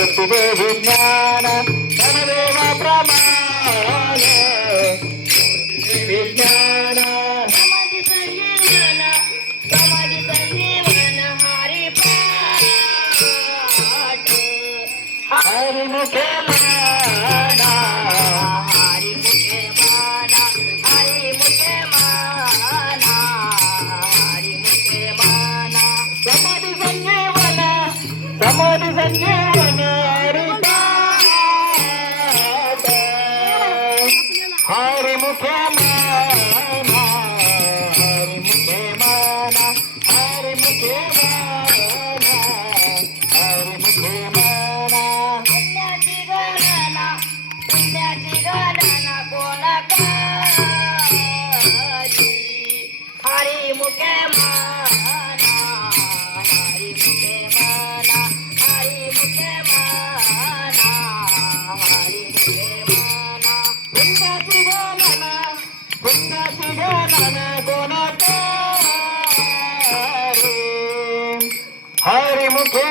मूर्तिदेवी विज्ञान धनदेव प्रमाण विज्ञान समाधी संजीवन हरी पाठ हरिमुखे माना हरिमुखे माना हरिमुखे माना हरिमुखे माना समाधी संजीवन हरिमुखे माना हरिमुखे माना हरिमुखे माना हरिमुखे माना पुण्याची गणना कोण करी हरिमुखे माना हरिमुखे माना हरिमुखे माना हरिमुखे माना पुण्याची गणना कोण करे हरिमुखे